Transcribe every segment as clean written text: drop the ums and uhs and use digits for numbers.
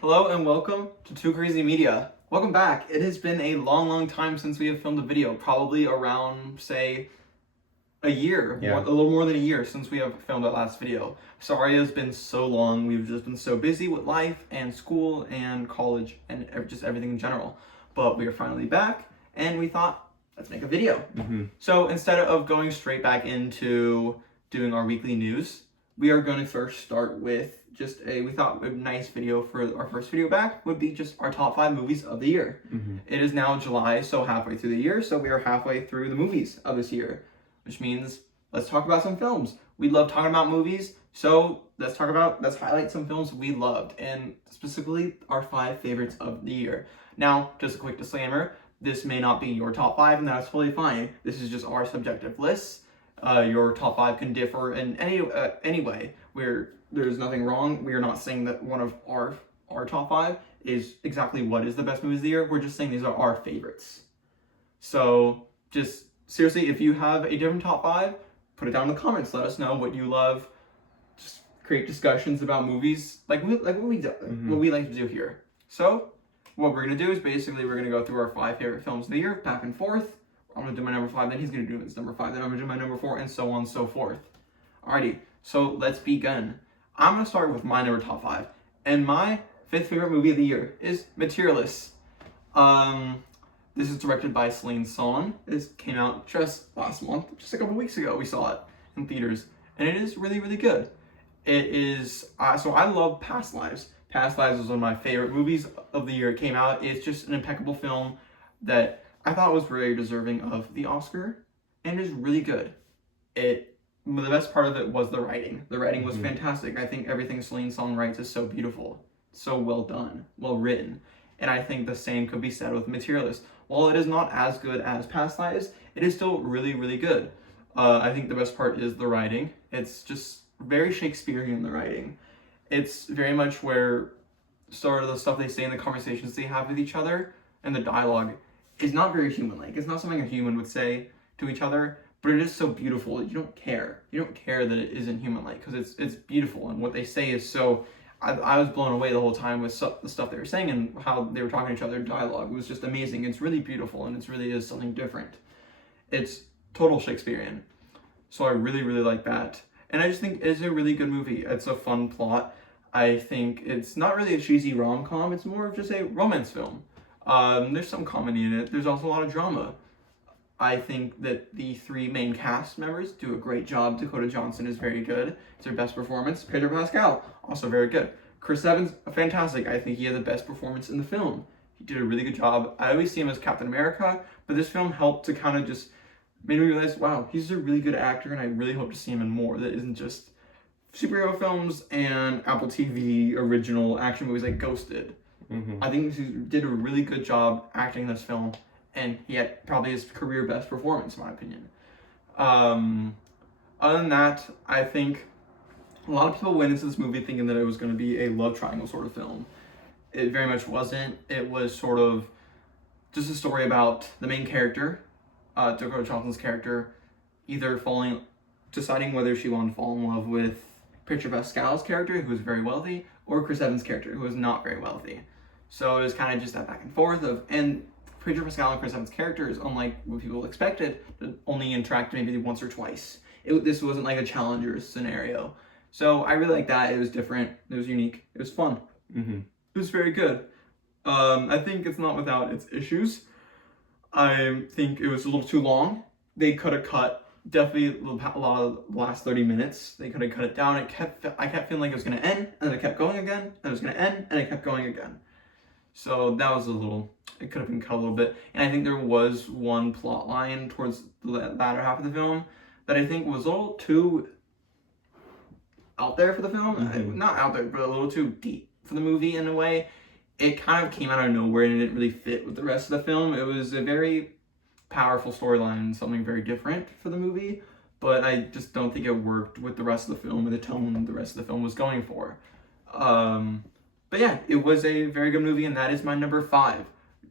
Hello and welcome to Too Crazy Media. Welcome back. It has been a long time since we have filmed a video, probably around, say, a year, a little more than a year since we have filmed that last video. Sorry it's been so long. We've just been so busy with life and school and college and just everything in general. But we are finally back and we thought, let's make a video. So instead of going straight back into doing our weekly news, we are going to first start with we thought a nice video for our first video back would be just our top 5 movies of the year. It is now July, so halfway through the year, so we are halfway through the movies of this year, which means let's talk about some films. We love talking about movies, so let's highlight some films we loved, and specifically our 5 favorites of the year. Now, just a quick disclaimer, this may not be your top 5, and that's totally fine. This is just our subjective lists. Your top 5 can differ in any way. There's nothing wrong. We are not saying that one of our top 5 is exactly what is the best movies of the year. We're just saying these are our favorites. So just seriously, if you have a different top 5, put it down in the comments. Let us know what you love. Just create discussions about movies like what we like to do here. So what we're gonna do is basically we're gonna go through our 5 favorite films of the year, back and forth. I'm gonna do my number 5, then he's gonna do his number 5, then I'm gonna do my number 4, and so on and so forth. Alrighty, so let's begin. I'm gonna start with my number top 5, and my 5th favorite movie of the year is Materialists. This is directed by Celine Song. This came out just last month, just a couple weeks ago. We saw it in theaters, and it is really good. It is so I love Past Lives. Past Lives was one of my favorite movies of the year it came out. It's just an impeccable film that I thought was very deserving of the Oscar, and it is really good. The best part of it was the writing. The writing was fantastic. I think everything Celine Song writes is so beautiful, so well done, well written, and I think the same could be said with Materialist. While it is not as good as Past Lives, it is still really good. I think the best part is the writing. It's just very Shakespearean, the writing. It's very much where sort of the stuff they say in the conversations they have with each other and the dialogue is not very human-like. It's not something a human would say to each other, but it is so beautiful that you don't care. You don't care that it isn't human-like because it's beautiful, and what they say is so... I was blown away the whole time with the stuff they were saying and how they were talking to each other. Dialogue was just amazing. It's really beautiful, and it really is something different. It's total Shakespearean. So I really like that. And I just think it's a really good movie. It's a fun plot. I think it's not really a cheesy rom-com. It's more of just a romance film. There's some comedy in it. There's also a lot of drama. I think that the 3 main cast members do a great job. Dakota Johnson is very good. It's her best performance. Pedro Pascal, also very good. Chris Evans, fantastic. I think he had the best performance in the film. He did a really good job. I always see him as Captain America, but this film helped to kind of just made me realize, wow, he's a really good actor, and I really hope to see him in more that isn't just superhero films and Apple TV original action movies like Ghosted. I think he did a really good job acting in this film, and he had probably his career best performance, in my opinion. Other than that, I think a lot of people went into this movie thinking that it was going to be a love triangle sort of film. It very much wasn't. It was sort of just a story about the main character, Dakota Johnson's character, either deciding whether she wanted to fall in love with Pedro Pascal's character, who was very wealthy, or Chris Evans' character, who was not very wealthy. So it was kind of just that back and forth and Pedro Pascal and Chris Evans' characters, unlike what people expected, only interacted maybe once or twice. This wasn't like a challenger scenario. So I really liked that. It was different. It was unique. It was fun. It was very good. I think it's not without its issues. I think it was a little too long. They could have cut definitely a lot of the last 30 minutes. They could have cut it down. I kept feeling like it was going to end, and then it kept going again, and it was going to end, and it kept going again. So that was it could have been cut a little bit. And I think there was one plot line towards the latter half of the film that I think was a little too out there for the film. Not out there, but a little too deep for the movie in a way. It kind of came out of nowhere and it didn't really fit with the rest of the film. It was a very powerful storyline, something very different for the movie, but I just don't think it worked with the rest of the film or the tone the rest of the film was going for. But yeah, it was a very good movie, and that is my number 5.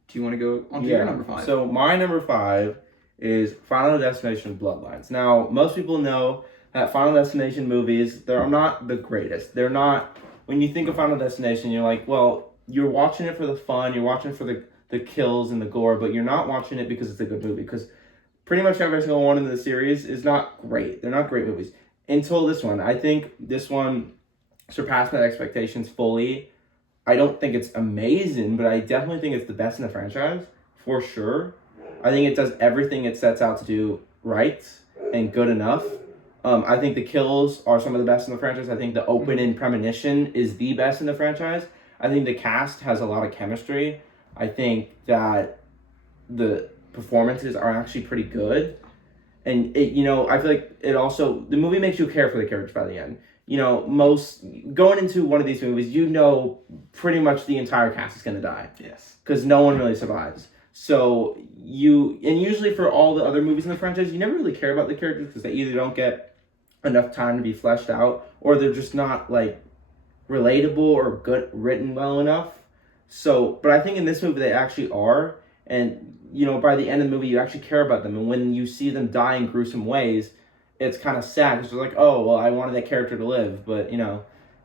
Do you want to go on to your number 5? So my number 5 is Final Destination Bloodlines. Now, most people know that Final Destination movies, they're not the greatest. They're not, when you think of Final Destination, you're like, well, you're watching it for the fun, you're watching it for the kills and the gore, but you're not watching it because it's a good movie. Because pretty much every single one in the series is not great. They're not great movies. Until this one. I think this one surpassed my expectations fully. I don't think it's amazing, but I definitely think it's the best in the franchise, for sure. I think it does everything it sets out to do right and good enough. I think the kills are some of the best in the franchise. I think the opening premonition is the best in the franchise. I think the cast has a lot of chemistry. I think that the performances are actually pretty good. And it, I feel like it also, the movie makes you care for the characters by the end. Most going into one of these movies, pretty much the entire cast is going to die. Yes. Because no one really survives. So usually for all the other movies in the franchise, you never really care about the characters because they either don't get enough time to be fleshed out, or they're just not like relatable or good written well enough. So, but I think in this movie they actually are, and by the end of the movie you actually care about them, and when you see them die in gruesome ways, it's kind of sad because you're like, oh well, I wanted that character to live, but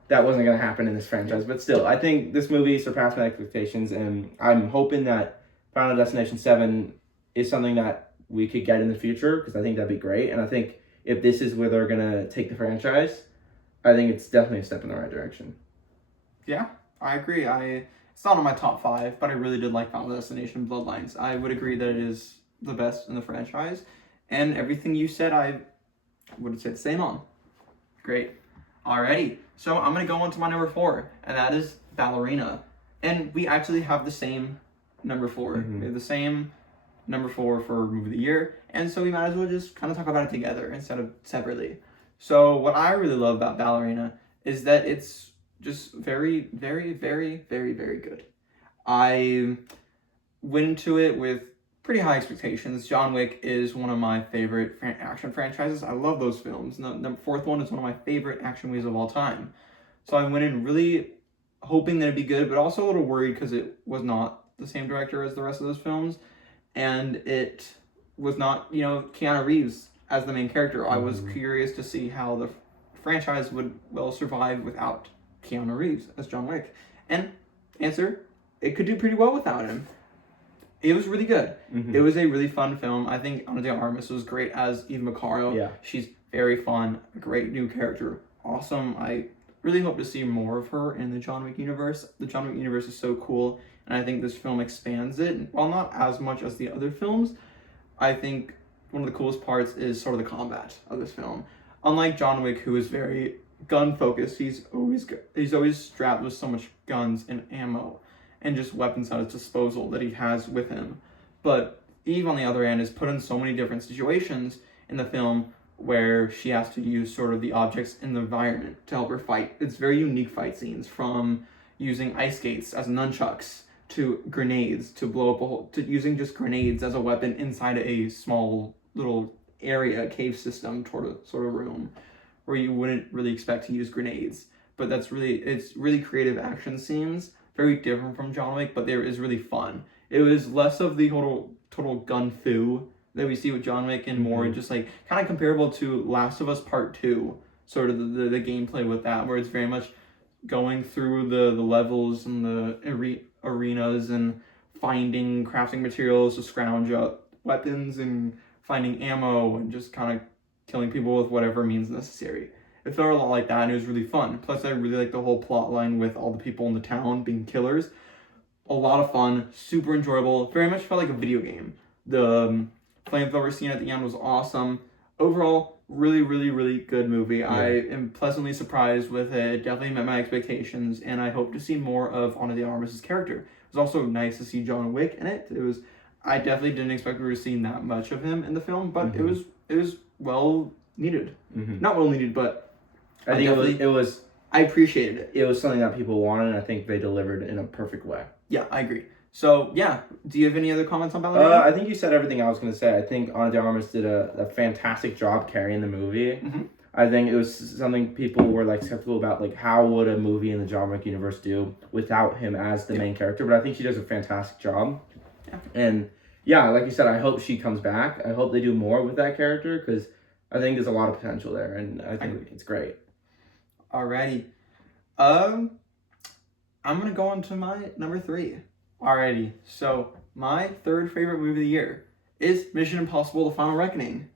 that wasn't going to happen in this franchise. But still, I think this movie surpassed my expectations, and I'm hoping that Final Destination 7 is something that we could get in the future, because I think that'd be great. And I think if this is where they're going to take the franchise, I think it's definitely a step in the right direction. Yeah, I agree. It's not on my top 5, but I really did like Final Destination Bloodlines. I would agree that it is the best in the franchise. And everything you said, I would have said the same on. Great. Alrighty. So I'm going to go on to my number 4, and that is Ballerina. And we actually have the same number 4. Mm-hmm. We have the same number 4 for Movie of the Year. And so we might as well just kind of talk about it together instead of separately. So what I really love about Ballerina is that it's just very, very, very, very, very good. I went into it with pretty high expectations. John Wick is one of my favorite action franchises. I love those films. The fourth one is one of my favorite action movies of all time. So I went in really hoping that it'd be good, but also a little worried because it was not the same director as the rest of those films. And it was not, Keanu Reeves as the main character. I was curious to see how the franchise would survive without Keanu Reeves as John Wick. And answer, it could do pretty well without him. It was really good. Mm-hmm. It was a really fun film. I think Ana de Armas was great as Eve Macaro. Yeah. She's very fun, a great new character. Awesome. I really hope to see more of her in the John Wick universe. The John Wick universe is so cool, and I think this film expands it. While not as much as the other films, I think one of the coolest parts is sort of the combat of this film. Unlike John Wick, who is very gun focused, he's always strapped with so much guns and ammo and just weapons at his disposal that he has with him. But Eve, on the other hand, is put in so many different situations in the film where she has to use sort of the objects in the environment to help her fight. It's very unique fight scenes, from using ice skates as nunchucks to grenades to blow up a hole, to using just grenades as a weapon inside a small little area, cave system sort of room where you wouldn't really expect to use grenades. But it's really creative action scenes, very different from John Wick, but there is really fun. It was less of the total gun fu that we see with John Wick, and more just like kind of comparable to Last of Us Part 2, sort of the gameplay with that, where it's very much going through the levels and the arenas and finding crafting materials to scrounge up weapons and finding ammo and just kind of killing people with whatever means necessary. It felt a lot like that, and it was really fun. Plus, I really liked the whole plot line with all the people in the town being killers. A lot of fun, super enjoyable, very much felt like a video game. The flamethrower scene at the end was awesome. Overall, really, really, really good movie. Yeah. I am pleasantly surprised with it. Definitely met my expectations, and I hope to see more of Ana de Armas' character. It was also nice to see John Wick in it. I definitely didn't expect we were seeing that much of him in the film, but it was well needed. Not well needed, but I think it was. I appreciated it. It was something that people wanted, and I think they delivered in a perfect way. Yeah, I agree. So, yeah, do you have any other comments on Ballerina? I think you said everything I was going to say. I think Ana de Armas did a fantastic job carrying the movie. I think it was something people were skeptical about, how would a movie in the John Wick universe do without him as the main character. But I think she does a fantastic job. Yeah. And yeah, like you said, I hope she comes back. I hope they do more with that character, because I think there's a lot of potential there, and I think it's great. Alrighty. I'm going to go on to my number 3. Alrighty, so my third favorite movie of the year is Mission Impossible: The Final Reckoning.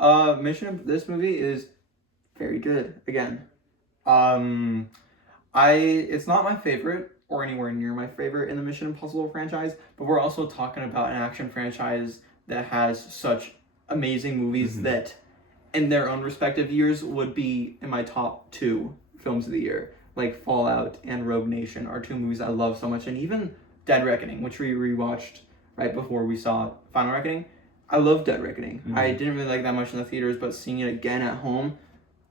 This movie is very good. Again, it's not my favorite or anywhere near my favorite in the Mission Impossible franchise, but we're also talking about an action franchise that has such amazing movies that in their own respective years would be in my top 2 films of the year. Like Fallout and Rogue Nation are 2 movies I love so much, and even Dead Reckoning, which we rewatched right before we saw Final Reckoning. I love Dead Reckoning. I didn't really like that much in the theaters, but seeing it again at home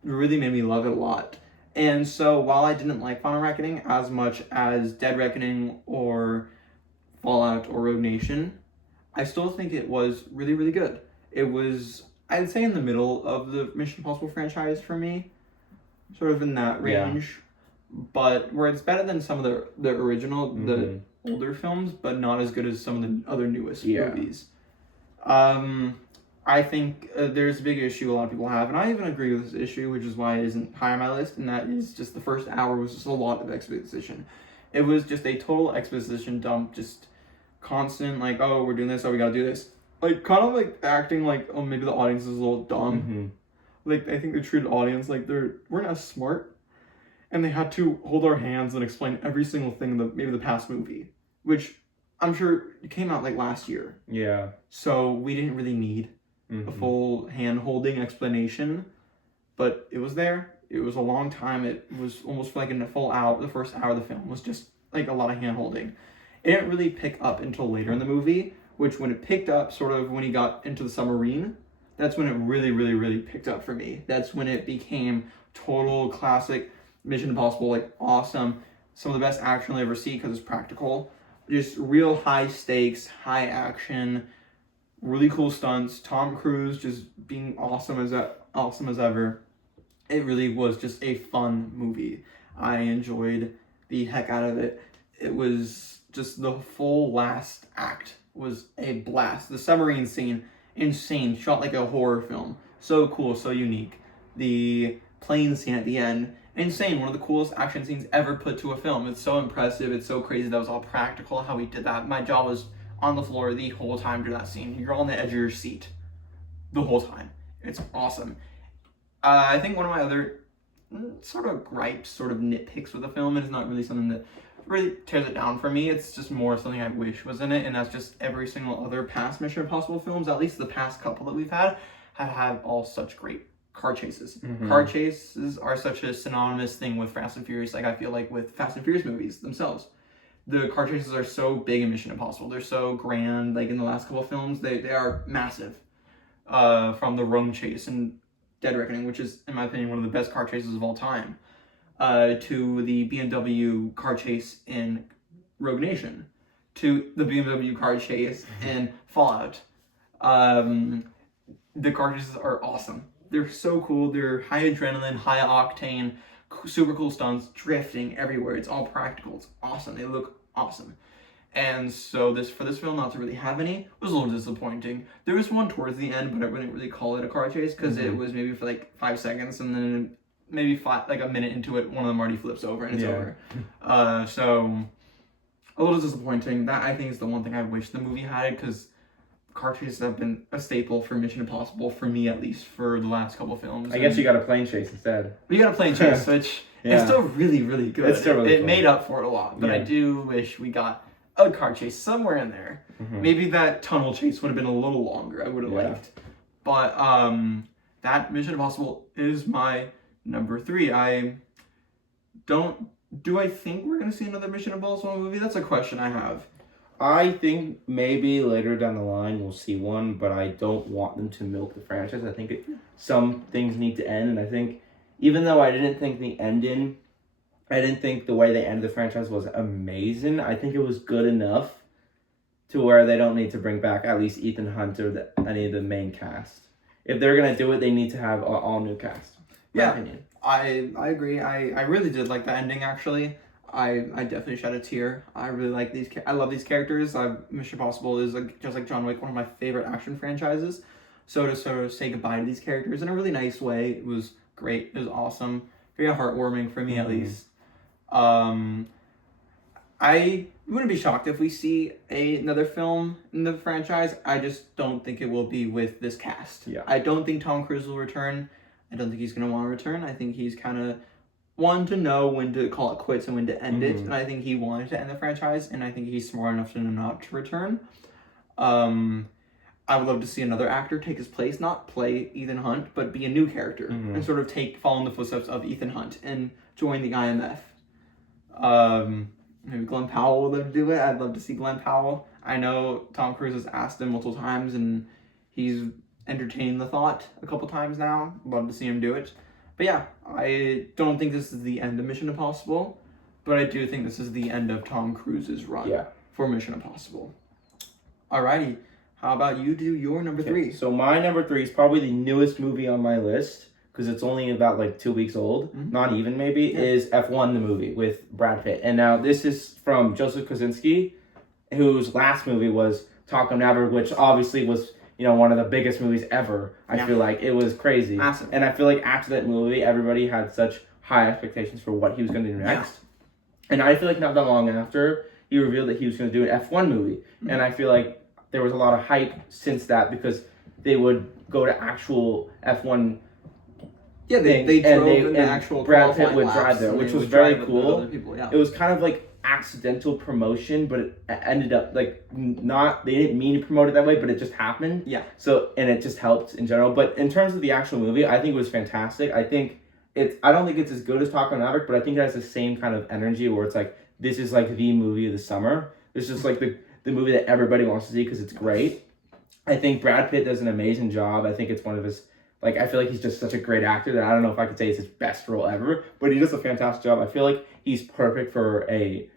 really made me love it a lot. And so while I didn't like Final Reckoning as much as Dead Reckoning or Fallout or Rogue Nation, I still think it was really, really good. It was, I'd say, in the middle of the Mission Impossible franchise for me, sort of in that range. But where it's better than some of the original, the older films, but not as good as some of the other newest movies. I think there's a big issue a lot of people have, and I even agree with this issue, which is why it isn't high on my list, and that is just the first hour was just a lot of exposition. It was just a total exposition dump, just constant, like, oh, we're doing this, oh, we gotta do this. Like, kind of like acting like, oh, maybe the audience is a little dumb. Like, I think they treated the audience like we're not smart, and they had to hold our hands and explain every single thing in maybe the past movie, which I'm sure it came out like last year. Yeah. So we didn't really need a full hand-holding explanation, but it was there. It was a long time. It was almost like in the full hour, the first hour of the film was just like a lot of hand-holding. It didn't really pick up until later in the movie, which when it picked up, sort of when he got into the submarine, that's when it really, really, really picked up for me. That's when it became total classic Mission Impossible, like awesome. Some of the best action I'll ever see because it's practical. Just real high stakes, high action, really cool stunts. Tom Cruise just being awesome as ever. It really was just a fun movie. I enjoyed the heck out of it. It was just the full last act was a blast. The submarine scene, insane, shot like a horror film. So cool, so unique. The plane scene at the end, insane. One of the coolest action scenes ever put to a film. It's so impressive. It's so crazy that was all practical how he did that. My jaw was on the floor the whole time during that scene. You're on the edge of your seat the whole time. It's awesome. I think one of my other sort of gripes, sort of nitpicks with the film, and it's not really something that really tears it down for me. It's just more something I wish was in it, and that's just every single other past Mission Impossible films, at least the past couple that we've had, have had all such great car chases. Car chases are such a synonymous thing with Fast and Furious, like I feel like with Fast and Furious movies themselves. The car chases are so big in Mission Impossible. They're so grand, like in the last couple of films, they are massive. From the Rome chase and Dead Reckoning, which is, in my opinion, one of the best car chases of all time, to the BMW car chase in Rogue Nation, to the BMW car chase in Fallout. The car chases are awesome. They're so cool. They're high adrenaline, high octane, super cool stunts, drifting everywhere. It's all practical. It's awesome. They look awesome. And so for this film not to really have any was a little disappointing. There was one towards the end, but I wouldn't really call it a car chase because it was maybe for like 5 seconds, and then maybe like a minute into it, one of them already flips over and it's over. So a little disappointing. That I think is the one thing I wish the movie had, because car chases have been a staple for Mission Impossible, for me at least, for the last couple films. I guess you got a plane chase instead. You got a plane chase, which is still really, really good. It's still really cool. Made up for it a lot, but I do wish we got a car chase somewhere in there. Maybe that tunnel chase would have been a little longer. I would have liked. But that Mission Impossible is my number 3. Do I think we're gonna see another Mission Impossible movie? That's a question I have. I think maybe later down the line we'll see one, but I don't want them to milk the franchise. I think some things need to end, and I think even though I didn't think I didn't think the way they ended the franchise was amazing, I think it was good enough to where they don't need to bring back at least Ethan Hunt or any of the main cast. If they're going to do it, they need to have an all-new cast. My opinion. I agree. I really did like the ending, actually. I definitely shed a tear. I really like these. I love these characters. Mission Impossible is, just like John Wick, one of my favorite action franchises. So to sort of say goodbye to these characters in a really nice way, it was great. It was awesome. Very heartwarming for me, at least. I wouldn't be shocked if we see another film in the franchise. I just don't think it will be with this cast. Yeah. I don't think Tom Cruise will return. I don't think he's going to want to return. I think he's kind of one to know when to call it quits and when to end it. And I think he wanted to end the franchise, and I think he's smart enough to know not to return. I would love to see another actor take his place, not play Ethan Hunt, but be a new character and sort of follow in the footsteps of Ethan Hunt and join the IMF. Maybe Glenn Powell would love to do it. I'd love to see Glenn Powell. I know Tom Cruise has asked him multiple times, and he's entertained the thought a couple times now. Love to see him do it. But yeah, I don't think this is the end of Mission Impossible, but I do think this is the end of Tom Cruise's run for Mission Impossible. Alrighty, how about you do your number 3? So my number 3 is probably the newest movie on my list, because it's only about like 2 weeks old, not even maybe, is F1 the movie with Brad Pitt. And now this is from Joseph Kosinski, whose last movie was Top Gun Maverick, which obviously was, you know, one of the biggest movies ever. I feel like it was crazy. Massive. And I feel like after that movie, everybody had such high expectations for what he was going to do next. And I feel like not that long after, he revealed that he was going to do an F1 movie. And I feel like there was a lot of hype since that, because they would go to actual F1. Yeah, they drove in the actual Brad Pitt would laps, drive there, and which they was would very drive cool. other people, It was kind of like accidental promotion, but it ended up like not, they didn't mean to promote it that way, but it just happened. Yeah. So, and it just helped in general. But in terms of the actual movie, I think it was fantastic. I don't think it's as good as Top Gun Maverick, but I think it has the same kind of energy where it's like, this is like the movie of the summer. This is like the movie that everybody wants to see because it's great. I think Brad Pitt does an amazing job. I think it's one of his, like, I feel like he's just such a great actor that I don't know if I could say it's his best role ever, but he does a fantastic job. I feel like he's perfect for a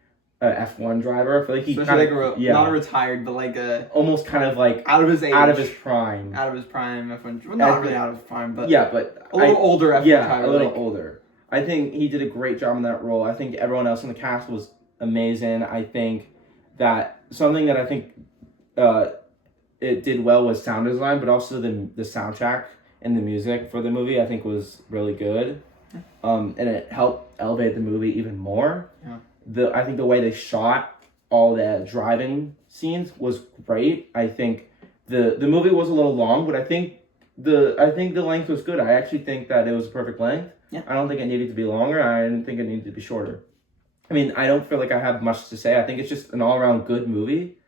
F1 driver. I feel like he not a retired, but like a almost kind of like out of his age, out of his prime F1. Well, not really out of his prime, but but a little older F1 driver. A little older. I think he did a great job in that role. I think everyone else in the cast was amazing. I think that something that I think it did well was sound design, but also the soundtrack and the music for the movie I think was really good. And it helped elevate the movie even more. I think the way they shot all the driving scenes was great. I think the movie was a little long, but I think the length was good. I actually think that it was a perfect length. I don't think it needed to be longer. I didn't think it needed to be shorter. I mean, I don't feel like I have much to say. I think it's just an all-around good movie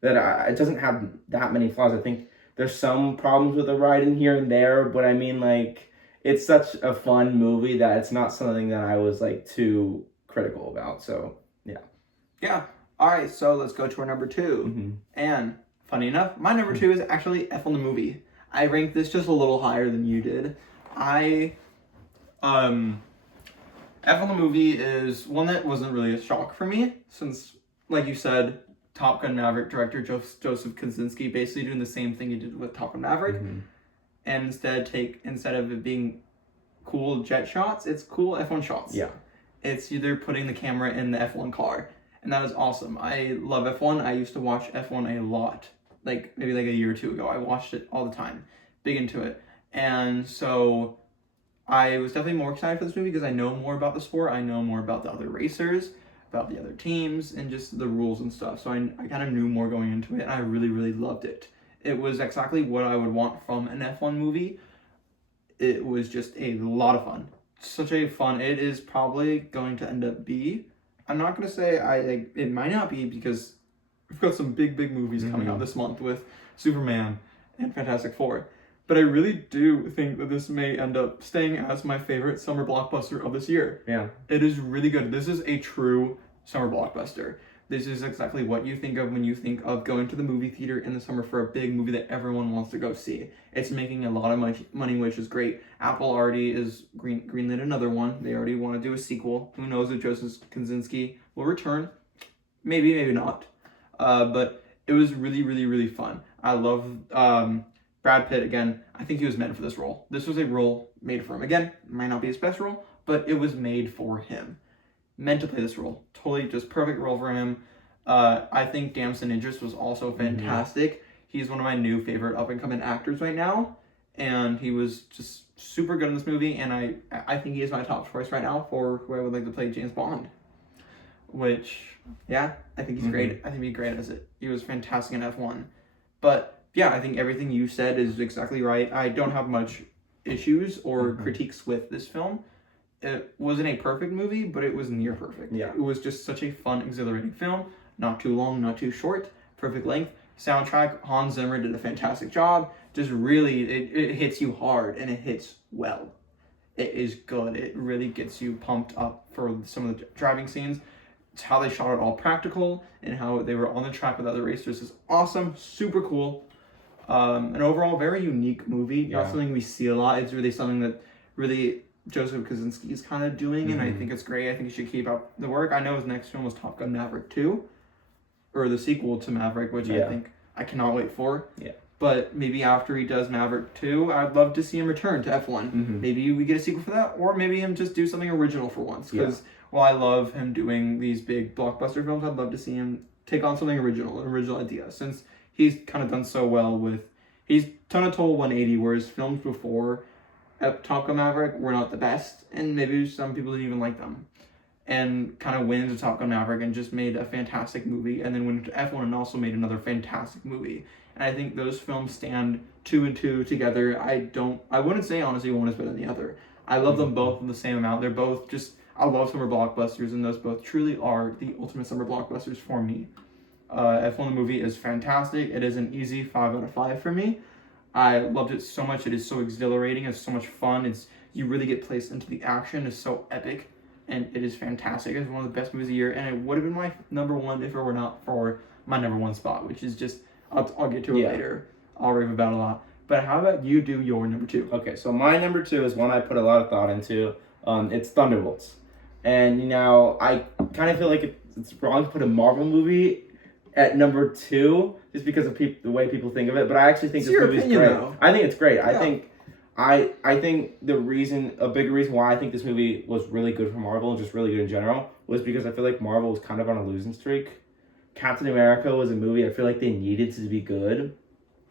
that it doesn't have that many flaws. I think there's some problems with the writing here and there, but I mean, like, it's such a fun movie that it's not something that I was, like, too critical about. So, yeah. Yeah. All right, so let's go to our number 2. And, funny enough, my number 2 is actually F1 the movie. I ranked this just a little higher than you did. F1 the movie is one that wasn't really a shock for me, since, like you said, Top Gun Maverick director Joseph Kosinski basically doing the same thing he did with Top Gun Maverick, and instead of it being cool jet shots, it's cool F1 shots. Yeah, it's either putting the camera in the F1 car, and that is awesome. I love F1. I used to watch F1 a lot, like maybe like a year or two ago. I watched it all the time, big into it, and so I was definitely more excited for this movie because I know more about the sport. I know more about the other racers, about the other teams, and just the rules and stuff. So I kind of knew more going into it, and I really, really loved it. It was exactly what I would want from an F1 movie. It was just a lot of fun. Such a fun. It is probably going to end up be. I'm not going to say it might not be, because we've got some big movies coming out this month with Superman and Fantastic Four. But I really do think that this may end up staying as my favorite summer blockbuster of this year. Yeah. It is really good. This is a true summer blockbuster. This is exactly what you think of when you think of going to the movie theater in the summer for a big movie that everyone wants to go see. It's making a lot of money, which is great. Apple already is greenlit another one. They already want to do a sequel. Who knows if Joseph Kosinski will return? Maybe, maybe not. But it was really, really, really fun. I love Brad Pitt. Again, I think he was meant for this role. This was a role made for him. Again, might not be his best role, but it was made for him. Meant to play this role. Totally just perfect role for him. I think Damson Idris was also fantastic. He's one of my new favorite up-and-coming actors right now, and he was just super good in this movie, and I think he is my top choice right now for who I would like to play James Bond. which, yeah, I think he's great. I think he'd be great as it. He was fantastic in F1. But, yeah, I think everything you said is exactly right. I don't have much issues or critiques with this film. It wasn't a perfect movie, but it was near perfect. Yeah. It was just such a fun, exhilarating film. Not too long, not too short. Perfect length. Soundtrack, Hans Zimmer did a fantastic job. Just really, it hits you hard, and it hits well. It is good. It really gets you pumped up for some of the driving scenes. It's how they shot it all practical, and how they were on the track with other racers is awesome. Super cool. An overall very unique movie. Not something we see a lot. It's really something that really Joseph Kosinski is kind of doing, and I think it's great. I think he should keep up the work. I know his next film was Top Gun Maverick 2, or the sequel to Maverick, which I think I cannot wait for. Yeah. But maybe after he does Maverick 2, I'd love to see him return to F1. Maybe we get a sequel for that, or maybe him just do something original for once. Because while I love him doing these big blockbuster films, I'd love to see him take on something original, an original idea. Since he's kind of done so well with... He's done a total 180, whereas films before Top Gun Maverick were not the best, and maybe some people didn't even like them. And kind of went into Top Gun Maverick and just made a fantastic movie, and then went into F1 and also made another fantastic movie. And I think those films stand 2 and 2 together. I wouldn't say honestly one is better than the other. I love them both in the same amount. They're both just, I love summer blockbusters, and those both truly are the ultimate summer blockbusters for me. F1 the movie is fantastic. It is an easy 5 out of 5 for me. I loved it so much. It is so exhilarating. It's so much fun. You really get placed into the action. It's so epic, and it is fantastic. It's one of the best movies of the year, and it would have been my number one if it were not for my number one spot, which is just, I'll get to it later. I'll rave about it a lot. But how about you do your number 2? Okay, so my number 2 is one I put a lot of thought into. It's Thunderbolts. And, I kind of feel like it's wrong to put a Marvel movie at number 2 just because of the way people think of it. But I actually think this movie is great. Though. I think it's great. Yeah. I think a big reason why I think this movie was really good for Marvel and just really good in general was because I feel like Marvel was kind of on a losing streak. Captain America was a movie I feel like they needed to be good.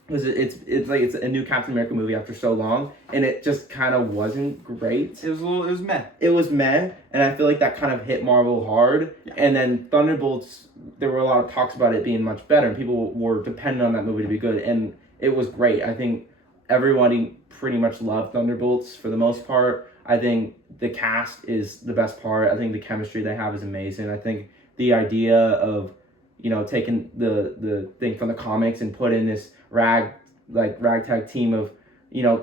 Because it's a new Captain America movie after so long, and it just kind of wasn't great. It was meh. It was meh, and I feel like that kind of hit Marvel hard. Yeah. And then Thunderbolts, there were a lot of talks about it being much better, and people were dependent on that movie to be good, and it was great. I think everybody pretty much loved Thunderbolts for the most part. I think the cast is the best part. I think the chemistry they have is amazing. I think the idea of taking the thing from the comics and put in this ragtag team of,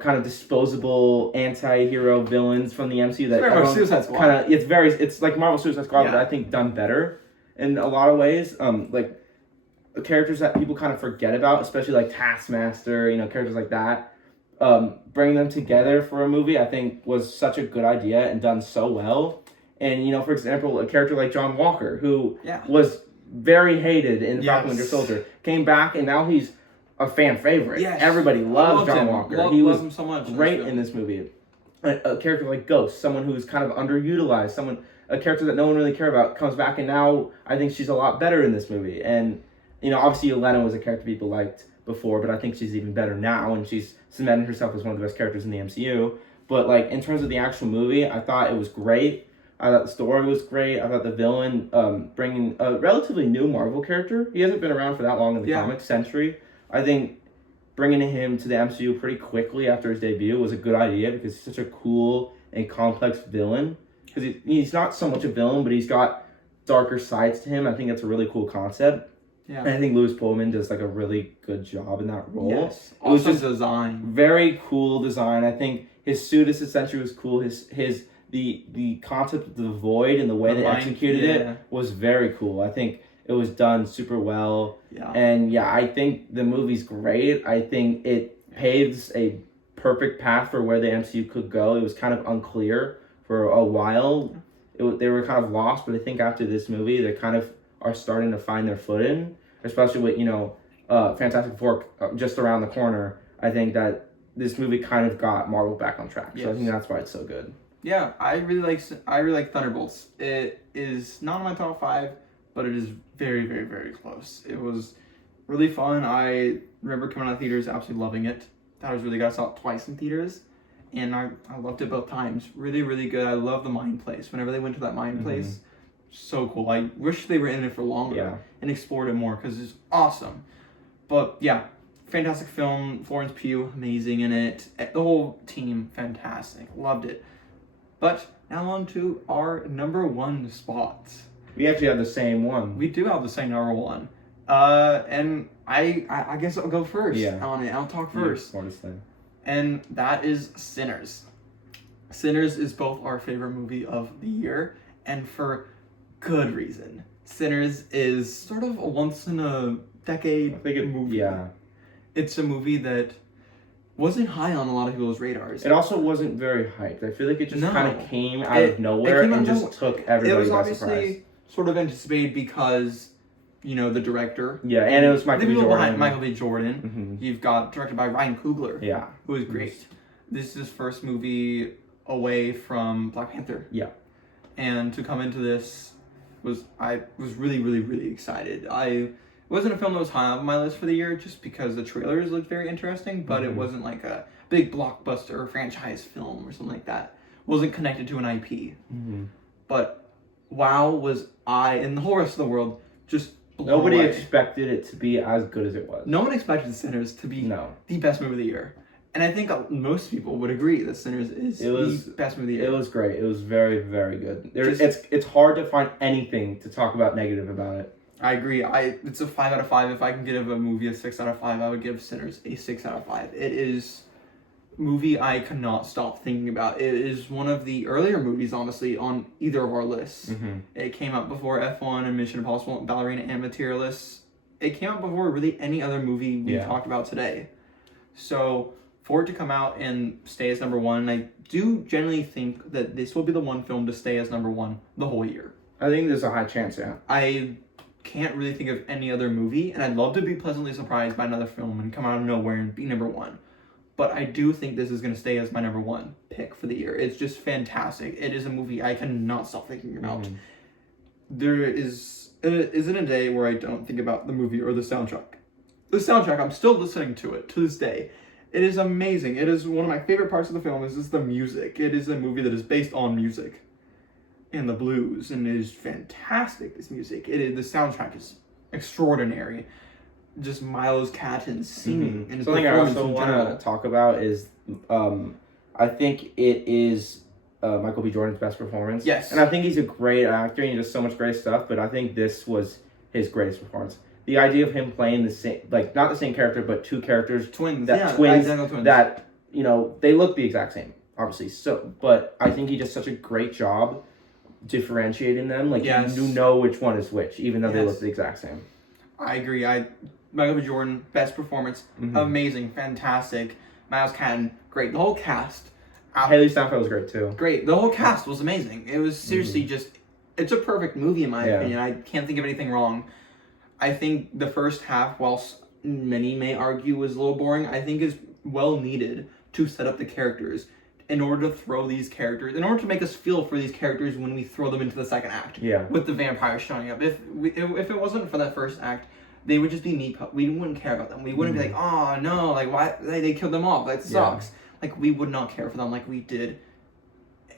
kind of disposable anti-hero villains from the MCU that it's like Marvel Suicide Squad, but I think done better in a lot of ways. Like characters that people kind of forget about, especially like Taskmaster, characters like that. Bringing them together for a movie, I think, was such a good idea and done so well. And for example, a character like John Walker, who was very hated in Falcon Winter Soldier, came back and now he's a fan favorite. Yes. Everybody loves John Walker. He was him so much great in this movie. A character like Ghost, someone who's kind of underutilized, a character that no one really cared about, comes back and now I think she's a lot better in this movie. And obviously Yelena was a character people liked before, but I think she's even better now, and she's cemented herself as one of the best characters in the MCU. But in terms of the actual movie, I thought it was great. I thought the story was great. I thought the villain, bringing a relatively new Marvel character. He hasn't been around for that long in the comics, Sentry. I think bringing him to the MCU pretty quickly after his debut was a good idea because he's such a cool and complex villain. Because he's not so much a villain, but he's got darker sides to him. I think that's a really cool concept. Yeah. And I think Louis Pullman does a really good job in that role. Yes. It was just design. Very cool design. I think his suit as Sentry was cool. The concept of the void and the way they executed it was very cool. I think it was done super well. Yeah. And I think the movie's great. I think it paves a perfect path for where the MCU could go. It was kind of unclear for a while. They were kind of lost, but I think after this movie, they kind of are starting to find their footing, especially with, Fantastic Four just around the corner. I think that this movie kind of got Marvel back on track. So I think that's why it's so good. Yeah, I really like Thunderbolts. It is not in my top 5, but it is very, very, very close. It was really fun. I remember coming out of theaters, absolutely loving it. That was really good. I saw it twice in theaters, and I loved it both times. Really, really good. I love the Mind Place. Whenever they went to that Mind Place, so cool. I wish they were in it for longer and explored it more because it's awesome. But yeah, fantastic film. Florence Pugh, amazing in it. The whole team, fantastic. Loved it. But now on to our number one spots. We actually have the same one. We do have the same number one. And I guess I'll go first on it. I'll talk first. And that is Sinners. Sinners is both our favorite movie of the year, and for good reason. Sinners is sort of a once-in-a-decade movie. Yeah. It's a movie that wasn't high on a lot of people's radars. It also wasn't very hyped. I feel like it just kind of came out of nowhere and just took everybody by surprise. It was obviously sort of anticipated because, you know, the director. Yeah, and it was Michael B. Jordan. Michael B. Jordan. You've got directed by Ryan Coogler. Yeah. Who is great. This is his first movie away from Black Panther. Yeah. And to come into this I was really, really, really excited. It wasn't a film that was high on my list for the year just because the trailers looked very interesting, but it wasn't like a big blockbuster franchise film or something like that. It wasn't connected to an IP. But wow, was I and the whole rest of the world just blown Nobody away. expected it to be as good as it was. No one expected Sinners to be the best movie of the year. And I think most people would agree that Sinners is the best movie of the year. It was great. It was very, very good. It's hard to find anything to talk about negative about it. I agree. It's a 5 out of 5. If I can give a movie a 6 out of 5, I would give Sinners a 6 out of 5. It is a movie I cannot stop thinking about. It is one of the earlier movies, honestly, on either of our lists. It came out before F1 and Mission Impossible, Ballerina and Materialists. It came out before really any other movie we talked about today. So for it to come out and stay as number one, I do generally think that this will be the one film to stay as number one the whole year. I think there's a high chance, yeah. I can't really think of any other movie, and I'd love to be pleasantly surprised by another film and come out of nowhere and be number one. But I do think this is going to stay as my number one pick for the year. It's just fantastic. It is a movie I cannot stop thinking about. There isn't a day where I don't think about the movie or the soundtrack. The soundtrack, I'm still listening to it to this day. It is amazing. It is one of my favorite parts of the film is the music. It is a movie that is based on music and the blues, and it is fantastic, this music. The soundtrack is extraordinary. Just Miles Catton singing. And something I also want to talk about is I think it is Michael B. Jordan's best performance. Yes. And I think he's a great actor and he does so much great stuff, but I think this was his greatest performance. The idea of him playing the same, like not the same character, but two characters, twins, that, you know, they look the exact same, obviously. So, but I think he does such a great job differentiating them. Like you know which one is which, even though they look the exact same. I agree. Michael B. Jordan, best performance, amazing, fantastic. Miles Catton, great. The whole cast. Haley Steinfeld was great too. Great. The whole cast was amazing. It was seriously it's a perfect movie in my opinion. I can't think of anything wrong. I think the first half, whilst many may argue was a little boring, I think is well needed to set up the characters in order to throw these characters, in order to make us feel for these characters when we throw them into the second act. Yeah. With the vampires showing up. If it wasn't for that first act, they would just be meat puppets. We wouldn't care about them. We wouldn't be like, oh no, like why they killed them off. That sucks. Like we would not care for them like we did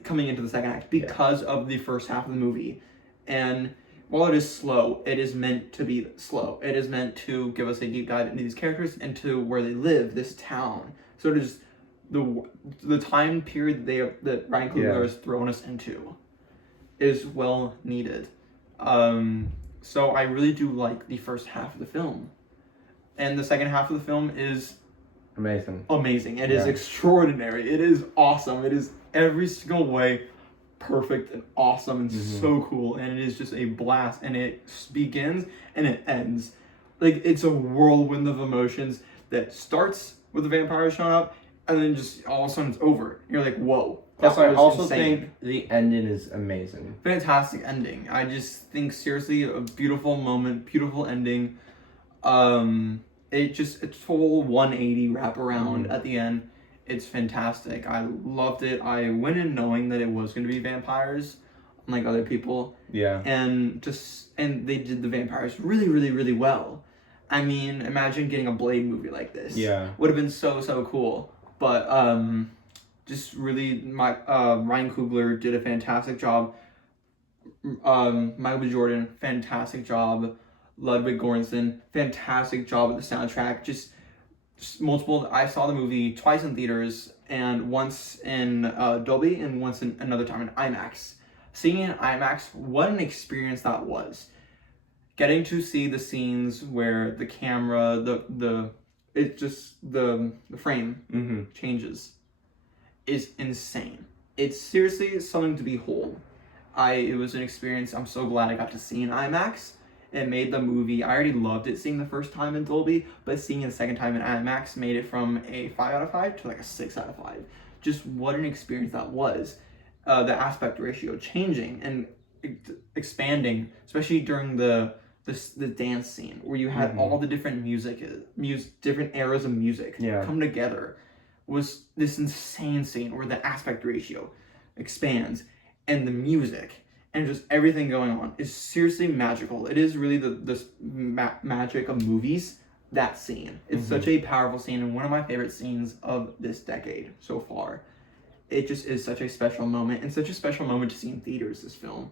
coming into the second act because of the first half of the movie. And while it is slow, it is meant to be slow. It is meant to give us a deep dive into these characters and to where they live, this town. So it is the time period that Ryan Coogler has thrown us into is well needed. So I really do like the first half of the film. And the second half of the film is amazing. It is extraordinary. It is awesome. It is every single way perfect and awesome and so cool, and it is just a blast, and it begins and it ends like it's a whirlwind of emotions that starts with the vampires showing up and then just all of a sudden it's over. You're like, whoa. Plus I also think the ending is amazing. Fantastic ending. I just think seriously a beautiful moment, beautiful ending. It's full 180 wraparound at the end. It's fantastic. I loved it. I went in knowing that it was going to be vampires, unlike other people. Yeah. And they did the vampires really, really, really well. I mean, imagine getting a Blade movie like this. Yeah. Would have been so cool. But just really, Ryan Coogler did a fantastic job Michael B. Jordan, fantastic job. Ludwig Göransson, fantastic job with the soundtrack. Just multiple. I saw the movie twice in theaters and once in Dolby and once in another time in IMAX. Seeing it in IMAX, what an experience that was. Getting to see the scenes where the camera, the frame changes is insane. It's seriously something to behold. It was an experience I'm so glad I got to see in IMAX. It made the movie, I already loved it seeing the first time in Dolby, but seeing it the second time in IMAX made it from a 5 out of 5 to like a 6 out of 5. Just what an experience that was. The aspect ratio changing and expanding, especially during the dance scene where you had all the different different eras of music come together, was this insane scene where the aspect ratio expands and the music and just everything going on is seriously magical. It is really the magic of movies, that scene. It's such a powerful scene and one of my favorite scenes of this decade so far. It just is such a special moment and such a special moment to see in theaters, this film.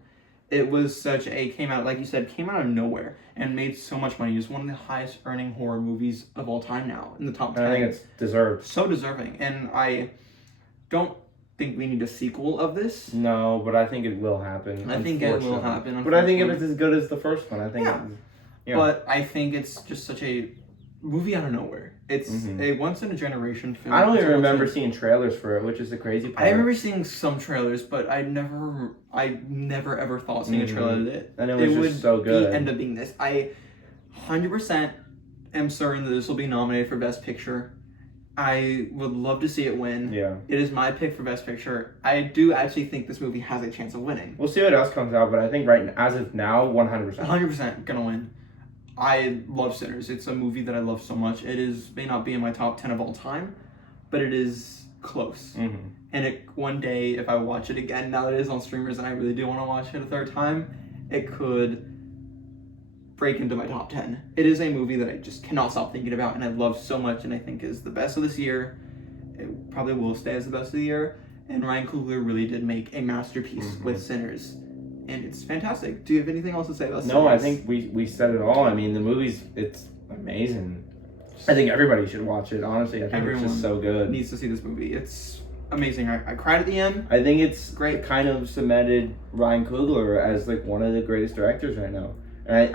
It was came out of nowhere and made so much money. It's one of the highest earning horror movies of all time now, in the top 10. I think it's deserved. So deserving. And I don't think we need a sequel of this. No, but I think it will happen. I think it will happen. But I think if it's as good as the first one, I think But I think it's just such a movie out of nowhere. It's a once in a generation film. I don't even remember seeing trailers for it, which is the crazy part. I remember seeing some trailers, but I never ever thought seeing a trailer that and it was just so good. End up being this. I 100% am certain that this will be nominated for Best Picture. I would love to see it win. Yeah. It is my pick for Best Picture. I do actually think this movie has a chance of winning. We'll see what else comes out, but I think as of now, 100%. 100% gonna win. I love Sinners. It's a movie that I love so much. It may not be in my top 10 of all time, but it is close. And one day, if I watch it again, now that it is on streamers and I really do want to watch it a third time, it could break into my top 10. It is a movie that I just cannot stop thinking about and I love so much and I think is the best of this year. It probably will stay as the best of the year. And Ryan Coogler really did make a masterpiece with Sinners. And it's fantastic. Do you have anything else to say about Sinners? No, I think we said it all. I mean, the movie's, it's amazing. I think everybody should watch it, honestly. I think it's just so good. Needs to see this movie. It's amazing. I cried at the end. I think it's great. Kind of cemented Ryan Coogler as like one of the greatest directors right now. And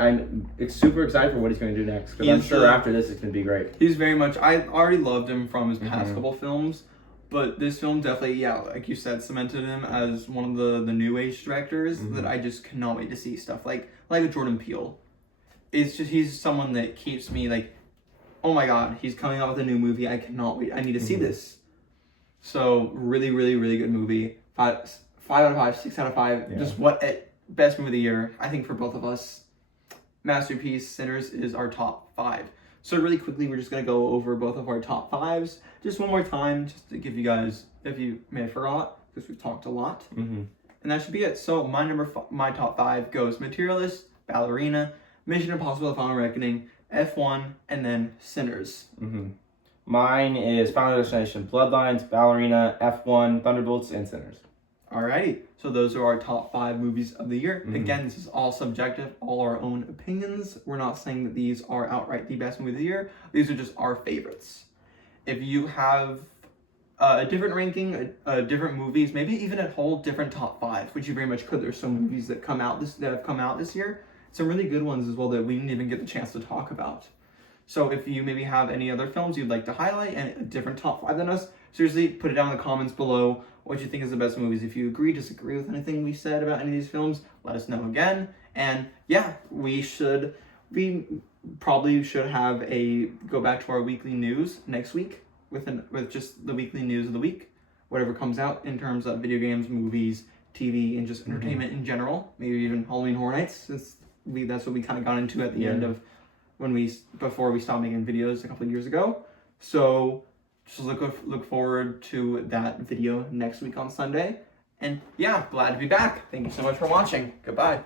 I'm super excited for what he's going to do next. Because I'm sure after this it's going to be great. He's very much, I already loved him from his past couple films. But this film definitely, like you said, cemented him as one of the new age directors that I just cannot wait to see stuff like Jordan Peele. It's just, he's someone that keeps me like, oh my god, he's coming out with a new movie. I cannot wait. I need to see this. So really, really, really good movie. 5 out of 5, 6 out of 5. Yeah. Just best movie of the year, I think, for both of us. Masterpiece, Sinners is our top 5. So really quickly, we're just going to go over both of our top 5s just one more time, just to give you guys, if you may have forgot, because we've talked a lot. And that should be it. So my top 5 goes Materialist, Ballerina, Mission Impossible: The Final Reckoning, F1, and then Sinners. Mine is Final Destination, Bloodlines, Ballerina, F1, Thunderbolts, and Sinners. Alrighty, so those are our top 5 movies of the year. Again, this is all subjective, all our own opinions. We're not saying that these are outright the best movie of the year. These are just our favorites. If you have a different ranking, different movies, maybe even a whole different top 5, which you very much could. There's some movies that have come out this year. Some really good ones as well that we didn't even get the chance to talk about. So if you maybe have any other films you'd like to highlight and a different top 5 than us, seriously, put it down in the comments below what you think is the best movies. If you agree, disagree with anything we said about any of these films, let us know again. And yeah, we probably should have go back to our weekly news next week with just the weekly news of the week, whatever comes out in terms of video games, movies, TV, and just entertainment in general. Maybe even Halloween Horror Nights, since that's what we kind of got into at the end of before we stopped making videos a couple of years ago. So just look forward to that video next week on Sunday. And yeah, glad to be back. Thank you so much for watching. Goodbye.